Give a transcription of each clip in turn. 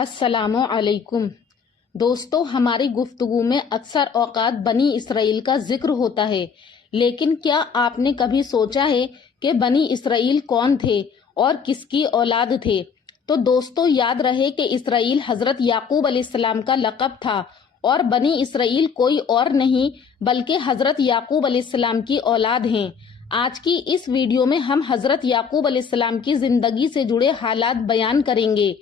السلام علیکم دوستو، ہماری گفتگو میں اکثر اوقات بنی اسرائیل کا ذکر ہوتا ہے، لیکن کیا آپ نے کبھی سوچا ہے کہ بنی اسرائیل کون تھے اور کس کی اولاد تھے؟ تو دوستو، یاد رہے کہ اسرائیل حضرت یعقوب علیہ السلام کا لقب تھا اور بنی اسرائیل کوئی اور نہیں بلکہ حضرت یعقوب علیہ السلام کی اولاد ہیں۔ آج کی اس ویڈیو میں ہم حضرت یعقوب علیہ السلام کی زندگی سے جڑے حالات بیان کریں گے۔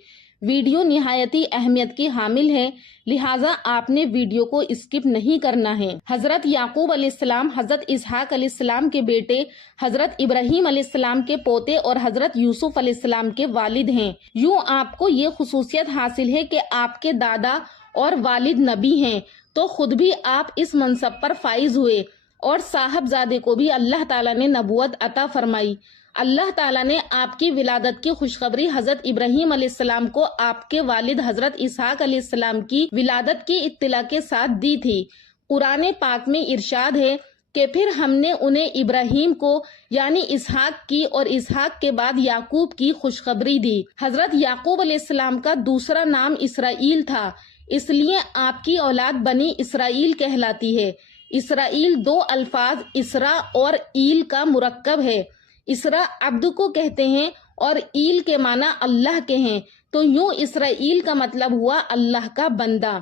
ویڈیو نہایتی اہمیت کی حامل ہے، لہٰذا آپ نے ویڈیو کو اسکپ نہیں کرنا ہے۔ حضرت یعقوب علیہ السلام حضرت اسحاق علیہ السلام کے بیٹے، حضرت ابراہیم علیہ السلام کے پوتے اور حضرت یوسف علیہ السلام کے والد ہیں۔ یوں آپ کو یہ خصوصیت حاصل ہے کہ آپ کے دادا اور والد نبی ہیں، تو خود بھی آپ اس منصب پر فائز ہوئے اور صاحبزادے کو بھی اللہ تعالیٰ نے نبوت عطا فرمائی۔ اللہ تعالیٰ نے آپ کی ولادت کی خوشخبری حضرت ابراہیم علیہ السلام کو آپ کے والد حضرت اسحاق علیہ السلام کی ولادت کی اطلاع کے ساتھ دی تھی۔ قرآن پاک میں ارشاد ہے کہ پھر ہم نے انہیں ابراہیم کو یعنی اسحاق کی اور اسحاق کے بعد یعقوب کی خوشخبری دی۔ حضرت یعقوب علیہ السلام کا دوسرا نام اسرائیل تھا، اس لیے آپ کی اولاد بنی اسرائیل کہلاتی ہے۔ اسرائیل دو الفاظ اسرا اور ایل کا مرکب ہے۔ اسرا عبد کو کہتے ہیں اور ایل کے معنی اللہ کے ہیں، تو یوں اسرائیل کا مطلب ہوا اللہ کا بندہ۔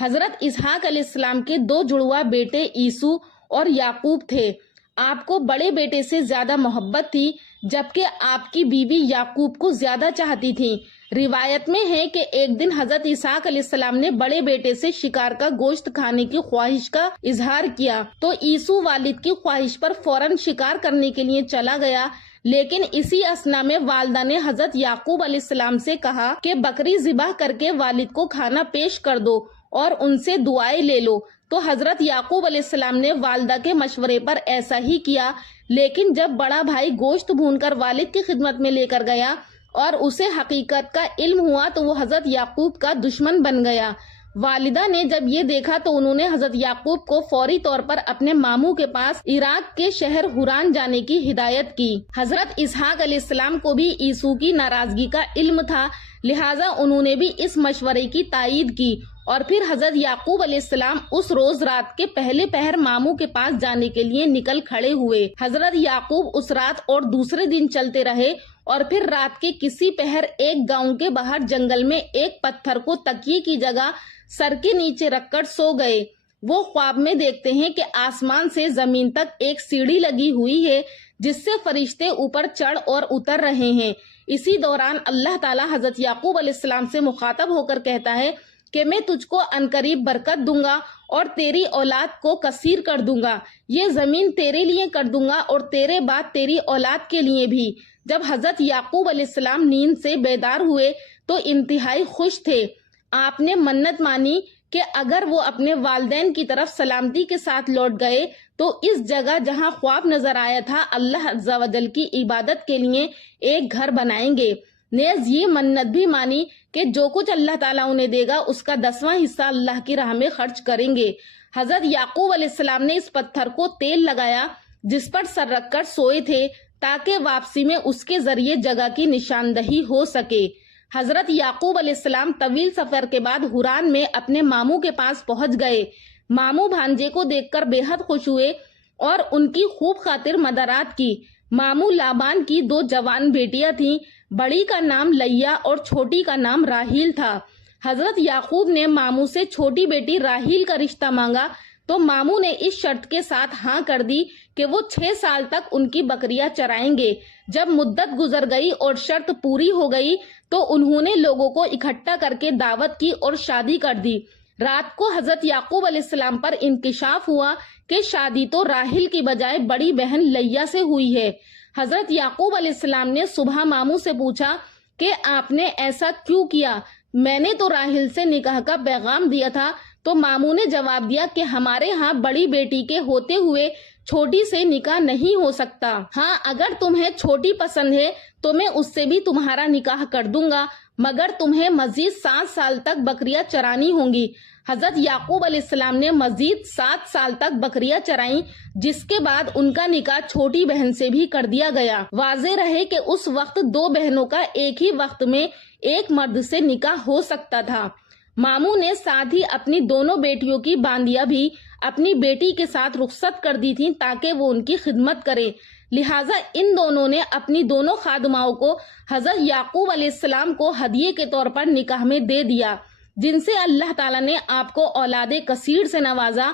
حضرت اسحاق علیہ السلام کے دو جڑواں بیٹے عیسو اور یعقوب تھے۔ آپ کو بڑے بیٹے سے زیادہ محبت تھی، جبکہ آپ کی بیوی یعقوب کو زیادہ چاہتی تھی۔ روایت میں ہے کہ ایک دن حضرت اسحاق علیہ السلام نے بڑے بیٹے سے شکار کا گوشت کھانے کی خواہش کا اظہار کیا، تو عیسو والد کی خواہش پر فوراً شکار کرنے کے لیے چلا گیا، لیکن اسی اثنا میں والدہ نے حضرت یعقوب علیہ السلام سے کہا کہ بکری ذبح کر کے والد کو کھانا پیش کر دو اور ان سے دعائیں لے لو۔ تو حضرت یعقوب علیہ السلام نے والدہ کے مشورے پر ایسا ہی کیا، لیکن جب بڑا بھائی گوشت بھون کر والد کی خدمت میں لے کر گیا اور اسے حقیقت کا علم ہوا تو وہ حضرت یعقوب کا دشمن بن گیا۔ والدہ نے جب یہ دیکھا تو انہوں نے حضرت یعقوب کو فوری طور پر اپنے ماموں کے پاس عراق کے شہر حران جانے کی ہدایت کی۔ حضرت اسحاق علیہ السلام کو بھی عیسو کی ناراضگی کا علم تھا، لہٰذا انہوں نے بھی اس مشورے کی تائید کی اور پھر حضرت یعقوب علیہ السلام اس روز رات کے پہلے پہر ماموں کے پاس جانے کے لیے نکل کھڑے ہوئے۔ حضرت یعقوب اس رات اور دوسرے دن چلتے رہے اور پھر رات کے کسی پہر ایک گاؤں کے باہر جنگل میں ایک پتھر کو تکیے کی جگہ سر کے نیچے رکھ کر سو گئے۔ وہ خواب میں دیکھتے ہیں کہ آسمان سے زمین تک ایک سیڑھی لگی ہوئی ہے جس سے فرشتے اوپر چڑھ اور اتر رہے ہیں۔ اسی دوران اللہ تعالیٰ حضرت یعقوب علیہ السلام سے مخاطب ہو کر کہتا ہے کہ میں تجھ کو عنقریب برکت دوں گا اور تیری اولاد کو کثیر کر دوں گا، یہ زمین تیرے لیے کر دوں گا اور تیرے بعد تیری اولاد کے لیے بھی۔ جب حضرت یعقوب علیہ السلام نیند سے بیدار ہوئے تو انتہائی خوش تھے۔ آپ نے منت مانی کہ اگر وہ اپنے والدین کی طرف سلامتی کے ساتھ لوٹ گئے تو اس جگہ جہاں خواب نظر آیا تھا اللہ عز و جل کی عبادت کے لیے ایک گھر بنائیں گے۔ نیز یہ منت بھی مانی کہ جو کچھ اللہ تعالیٰ انہیں دے گا اس کا 10واں حصہ اللہ کی راہ میں خرچ کریں گے۔ حضرت یعقوب علیہ السلام نے اس پتھر کو تیل لگایا جس پر سر رکھ کر سوئے تھے تاکہ واپسی میں اس کے ذریعے جگہ کی نشاندہی ہو سکے۔ حضرت یعقوب علیہ السلام طویل سفر کے بعد حران میں اپنے ماموں کے پاس پہنچ گئے۔ ماموں بھانجے کو دیکھ کر بے حد خوش ہوئے اور ان کی خوب خاطر مدارات کی۔ ماموں لابان کی دو جوان بیٹیاں تھیں، بڑی کا نام لیا اور چھوٹی کا نام راہیل تھا۔ حضرت یعقوب نے ماموں سے چھوٹی بیٹی راہیل کا رشتہ مانگا تو ماموں نے اس شرط کے ساتھ ہاں کر دی کہ وہ 6 سال تک ان کی بکریاں چرائیں گے۔ جب مدت گزر گئی اور شرط پوری ہو گئی تو انہوں نے لوگوں کو اکٹھا کر کے دعوت کی اور شادی کر دی۔ رات کو حضرت یعقوب علیہ السلام پر انکشاف ہوا کہ شادی تو راہیل کی بجائے بڑی بہن لیا سے ہوئی ہے۔ حضرت یعقوب علیہ السلام نے صبح ماموں سے پوچھا کہ آپ نے ایسا کیوں کیا؟ میں نے تو راہیل سے نکاح کا پیغام دیا تھا۔ تو ماموں نے جواب دیا کہ ہمارے ہاں بڑی بیٹی کے ہوتے ہوئے چھوٹی سے نکاح نہیں ہو سکتا۔ ہاں اگر تمہیں چھوٹی پسند ہے تو میں اس سے بھی تمہارا نکاح کر دوں گا، مگر تمہیں مزید 7 سال تک بکریاں چرانی ہوں گی۔ حضرت یعقوب علیہ السلام نے مزید 7 سال تک بکریاں چرائیں، جس کے بعد ان کا نکاح چھوٹی بہن سے بھی کر دیا گیا۔ واضح رہے کہ اس وقت 2 بہنوں کا ایک ہی وقت میں ایک مرد سے نکاح ہو سکتا تھا۔ ماموں نے ساتھ ہی اپنی دونوں بیٹیوں کی باندیاں بھی اپنی بیٹی کے ساتھ رخصت کر دی تھیں تاکہ وہ ان کی خدمت کرے، لہٰذا ان دونوں نے اپنی دونوں خادماؤں کو حضرت یعقوب علیہ السلام کو ہدیے کے طور پر نکاح میں دے دیا، جن سے اللہ تعالیٰ نے آپ کو اولاد کثیر سے نوازا۔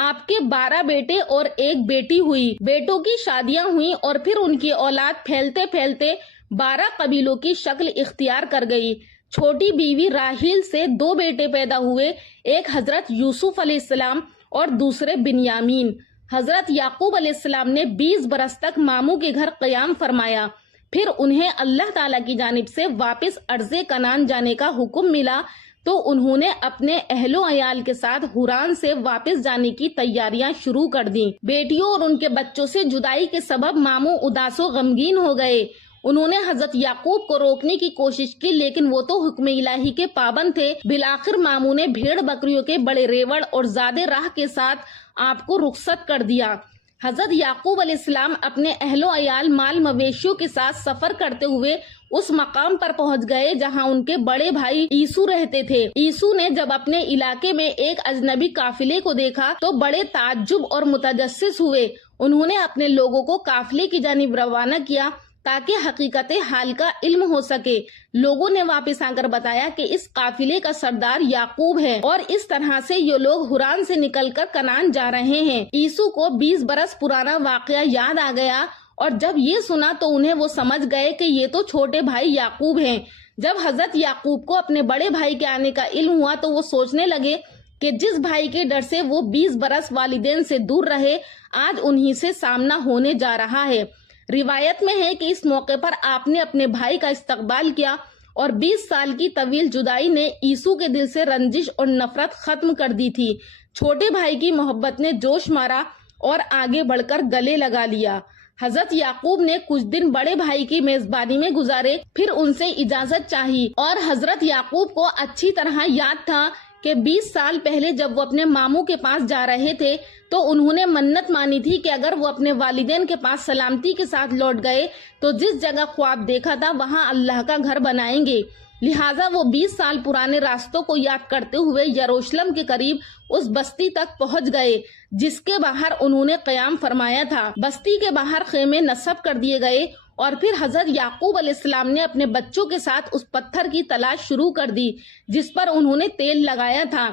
آپ کے 12 بیٹے اور 1 بیٹی ہوئی۔ بیٹوں کی شادیاں ہوئیں اور پھر ان کی اولاد پھیلتے پھیلتے 12 قبیلوں کی شکل اختیار کر گئی۔ چھوٹی بیوی راحیل سے 2 بیٹے پیدا ہوئے، ایک حضرت یوسف علیہ السلام اور دوسرے بنیامین۔ حضرت یعقوب علیہ السلام نے 20 برس تک ماموں کے گھر قیام فرمایا، پھر انہیں اللہ تعالیٰ کی جانب سے واپس ارض کنعان جانے کا حکم ملا تو انہوں نے اپنے اہل و عیال کے ساتھ حران سے واپس جانے کی تیاریاں شروع کر دیں۔ بیٹیوں اور ان کے بچوں سے جدائی کے سبب ماموں اداس و غمگین ہو گئے۔ انہوں نے حضرت یعقوب کو روکنے کی کوشش کی، لیکن وہ تو حکم الہی کے پابند تھے۔ بالآخر ماموں نے بھیڑ بکریوں کے بڑے ریوڑ اور زیادہ راہ کے ساتھ آپ کو رخصت کر دیا۔ حضرت یعقوب علیہ السلام اپنے اہل و عیال مال مویشیوں کے ساتھ سفر کرتے ہوئے اس مقام پر پہنچ گئے جہاں ان کے بڑے بھائی عیسو رہتے تھے۔ عیسو نے جب اپنے علاقے میں ایک اجنبی قافلے کو دیکھا تو بڑے تعجب اور متجسس ہوئے۔ انہوں نے اپنے لوگوں کو قافلے کی جانب روانہ کیا تاکہ حقیقت حال کا علم ہو سکے۔ لوگوں نے واپس آ کر بتایا کہ اس قافلے کا سردار یعقوب ہے اور اس طرح سے یہ لوگ حران سے نکل کر کنعان جا رہے ہیں۔ عیسو کو 20 برس پرانا واقعہ یاد آ گیا اور جب یہ سنا تو انہیں وہ سمجھ گئے کہ یہ تو چھوٹے بھائی یعقوب ہیں۔ جب حضرت یعقوب کو اپنے بڑے بھائی کے آنے کا علم ہوا تو وہ سوچنے لگے کہ جس بھائی کے ڈر سے وہ 20 برس والدین سے دور رہے، آج انہی سے سامنا ہونے جا رہا ہے۔ روایت میں ہے کہ اس موقع پر آپ نے اپنے بھائی کا استقبال کیا اور 20 سال کی طویل جدائی نے عیسو کے دل سے رنجش اور نفرت ختم کر دی تھی۔ چھوٹے بھائی کی محبت نے جوش مارا اور آگے بڑھ کر گلے لگا لیا۔ حضرت یعقوب نے کچھ دن بڑے بھائی کی میزبانی میں گزارے، پھر ان سے اجازت چاہی اور حضرت یعقوب کو اچھی طرح یاد تھا کہ 20 سال پہلے جب وہ اپنے ماموں کے پاس جا رہے تھے تو انہوں نے منت مانی تھی کہ اگر وہ اپنے والدین کے پاس سلامتی کے ساتھ لوٹ گئے تو جس جگہ خواب دیکھا تھا وہاں اللہ کا گھر بنائیں گے۔ لہٰذا وہ 20 سال پرانے راستوں کو یاد کرتے ہوئے یروشلم کے قریب اس بستی تک پہنچ گئے جس کے باہر انہوں نے قیام فرمایا تھا۔ بستی کے باہر خیمے نصب کر دیے گئے اور پھر حضرت یعقوب علیہ السلام نے اپنے بچوں کے ساتھ اس پتھر کی تلاش شروع کر دی جس پر انہوں نے تیل لگایا تھا۔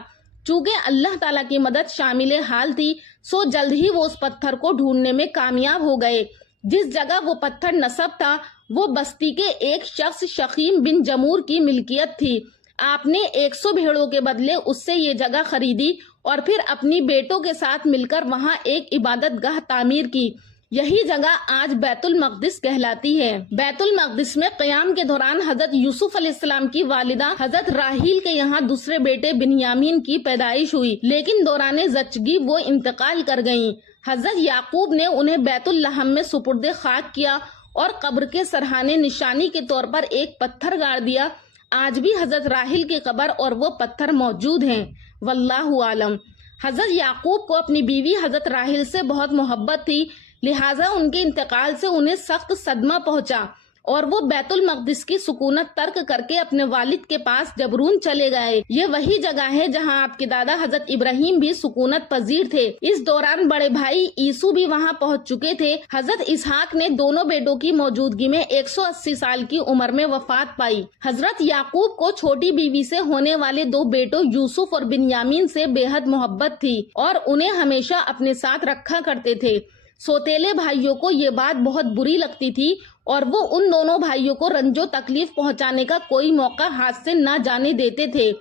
چونکہ اللہ تعالیٰ کی مدد شامل حال تھی سو جلد ہی وہ اس پتھر کو ڈھونڈنے میں کامیاب ہو گئے۔ جس جگہ وہ پتھر نصب تھا وہ بستی کے ایک شخص شخیم بن جمور کی ملکیت تھی۔ آپ نے 100 بھیڑوں کے بدلے اس سے یہ جگہ خریدی اور پھر اپنی بیٹوں کے ساتھ مل کر وہاں ایک عبادت گاہ تعمیر کی۔ یہی جگہ آج بیت المقدس کہلاتی ہے۔ بیت المقدس میں قیام کے دوران حضرت یوسف علیہ السلام کی والدہ حضرت راحیل کے یہاں دوسرے بیٹے بنیامین کی پیدائش ہوئی، لیکن دوران زچگی وہ انتقال کر گئیں۔ حضرت یعقوب نے انہیں بیت اللحم میں سپرد خاک کیا اور قبر کے سرحانے نشانی کے طور پر ایک پتھر گاڑ دیا۔ آج بھی حضرت راحیل کی قبر اور وہ پتھر موجود ہیں، واللہ عالم۔ حضرت یعقوب کو اپنی بیوی حضرت راحیل سے بہت محبت تھی، لہٰذا ان کے انتقال سے انہیں سخت صدمہ پہنچا اور وہ بیت المقدس کی سکونت ترک کر کے اپنے والد کے پاس جبرون چلے گئے۔ یہ وہی جگہ ہے جہاں آپ کے دادا حضرت ابراہیم بھی سکونت پذیر تھے۔ اس دوران بڑے بھائی عیسو بھی وہاں پہنچ چکے تھے۔ حضرت اسحاق نے دونوں بیٹوں کی موجودگی میں 180 سال کی عمر میں وفات پائی۔ حضرت یعقوب کو چھوٹی بیوی سے ہونے والے 2 بیٹوں یوسف اور بنیامین سے بے حد محبت تھی اور انہیں ہمیشہ اپنے ساتھ رکھا کرتے تھے۔ سوتیلے بھائیوں کو یہ بات بہت بری لگتی تھی اور وہ ان دونوں بھائیوں کو رنج و تکلیف پہنچانے کا کوئی موقع ہاتھ سے نہ جانے دیتے تھے۔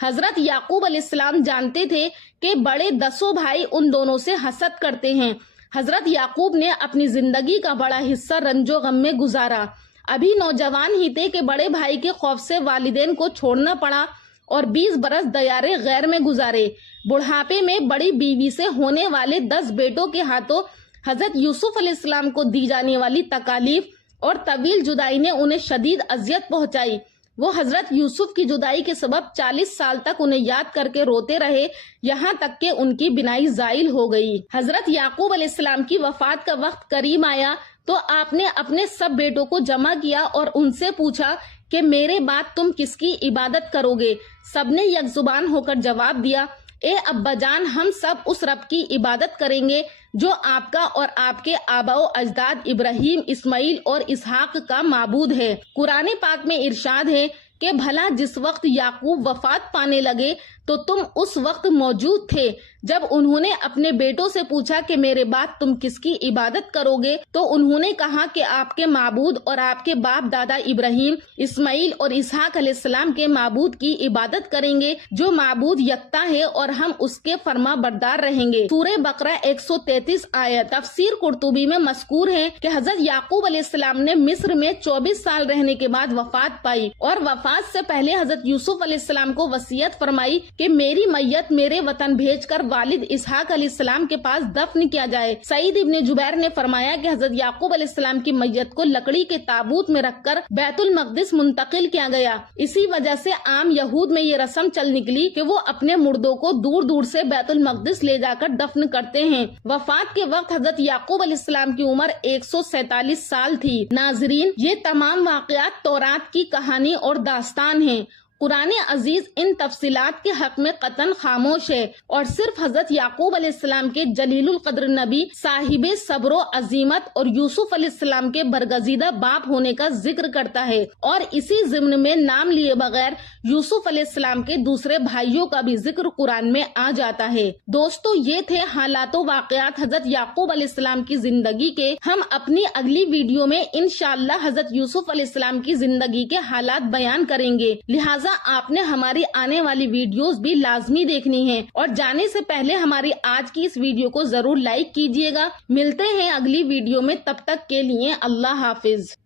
حضرت یعقوب علیہ السلام جانتے تھے کہ بڑے 10 بھائی ان دونوں سے حسد کرتے ہیں۔ حضرت یعقوب نے اپنی زندگی کا بڑا حصہ رنج و غم میں گزارا۔ ابھی نوجوان ہی تھے کہ بڑے بھائی کے خوف سے والدین کو چھوڑنا پڑا اور 20 برس دیار غیر میں گزارے۔ بڑھاپے میں بڑی بیوی سے ہونے والے 10 بیٹوں کے ہاتھوں حضرت یوسف علیہ السلام کو دی جانے والی تکالیف اور طویل جدائی نے انہیں شدید اذیت پہنچائی۔ وہ حضرت یوسف کی جدائی کے سبب 40 سال تک انہیں یاد کر کے روتے رہے، یہاں تک کہ ان کی بینائی زائل ہو گئی۔ حضرت یعقوب علیہ السلام کی وفات کا وقت قریب آیا تو آپ نے اپنے سب بیٹوں کو جمع کیا اور ان سے پوچھا کہ میرے بعد تم کس کی عبادت کرو گے؟ سب نے یک زبان ہو کر جواب دیا، اے ابا جان، ہم سب اس رب کی عبادت کریں گے جو آپ کا اور آپ کے آباء و اجداد ابراہیم، اسماعیل اور اسحاق کا معبود ہے۔ قرآن پاک میں ارشاد ہے کہ بھلا جس وقت یعقوب وفات پانے لگے تو تم اس وقت موجود تھے جب انہوں نے اپنے بیٹوں سے پوچھا کہ میرے بعد تم کس کی عبادت کرو گے؟ تو انہوں نے کہا کہ آپ کے معبود اور آپ کے باپ دادا ابراہیم، اسماعیل اور اسحاق علیہ السلام کے معبود کی عبادت کریں گے جو معبود یکتا ہے، اور ہم اس کے فرما بردار رہیں گے۔ سورہ بقرہ 133 آیت۔ تفسیر قرطبی میں مذکور ہے کہ حضرت یعقوب علیہ السلام نے مصر میں 24 سال رہنے کے بعد وفات پائی، اور وفات سے پہلے حضرت یوسف علیہ السلام کو وصیت فرمائی کہ میری میت میرے وطن بھیج کر والد اسحاق علیہ السلام کے پاس دفن کیا جائے۔ سعید ابن جبیر نے فرمایا کہ حضرت یعقوب علیہ السلام کی میت کو لکڑی کے تابوت میں رکھ کر بیت المقدس منتقل کیا گیا۔ اسی وجہ سے عام یہود میں یہ رسم چل نکلی کہ وہ اپنے مردوں کو دور دور سے بیت المقدس لے جا کر دفن کرتے ہیں۔ وفات کے وقت حضرت یعقوب علیہ السلام کی عمر 147 سال تھی۔ ناظرین، یہ تمام واقعات تورات کی کہانی اور داستان ہیں۔ قرآن عزیز ان تفصیلات کے حق میں قطعاً خاموش ہے اور صرف حضرت یعقوب علیہ السلام کے جلیل القدر نبی، صاحب صبر و عظیمت، اور یوسف علیہ السلام کے برگزیدہ باپ ہونے کا ذکر کرتا ہے، اور اسی ضمن میں نام لیے بغیر یوسف علیہ السلام کے دوسرے بھائیوں کا بھی ذکر قرآن میں آ جاتا ہے۔ دوستو، یہ تھے حالات و واقعات حضرت یعقوب علیہ السلام کی زندگی کے۔ ہم اپنی اگلی ویڈیو میں انشاءاللہ حضرت یوسف علیہ السلام کی زندگی کے حالات بیان کریں گے، لہٰذا آپ نے ہماری آنے والی ویڈیوز بھی لازمی دیکھنی ہیں، اور جانے سے پہلے ہماری آج کی اس ویڈیو کو ضرور لائک کیجیے گا۔ ملتے ہیں اگلی ویڈیو میں، تب تک کے لیے اللہ حافظ۔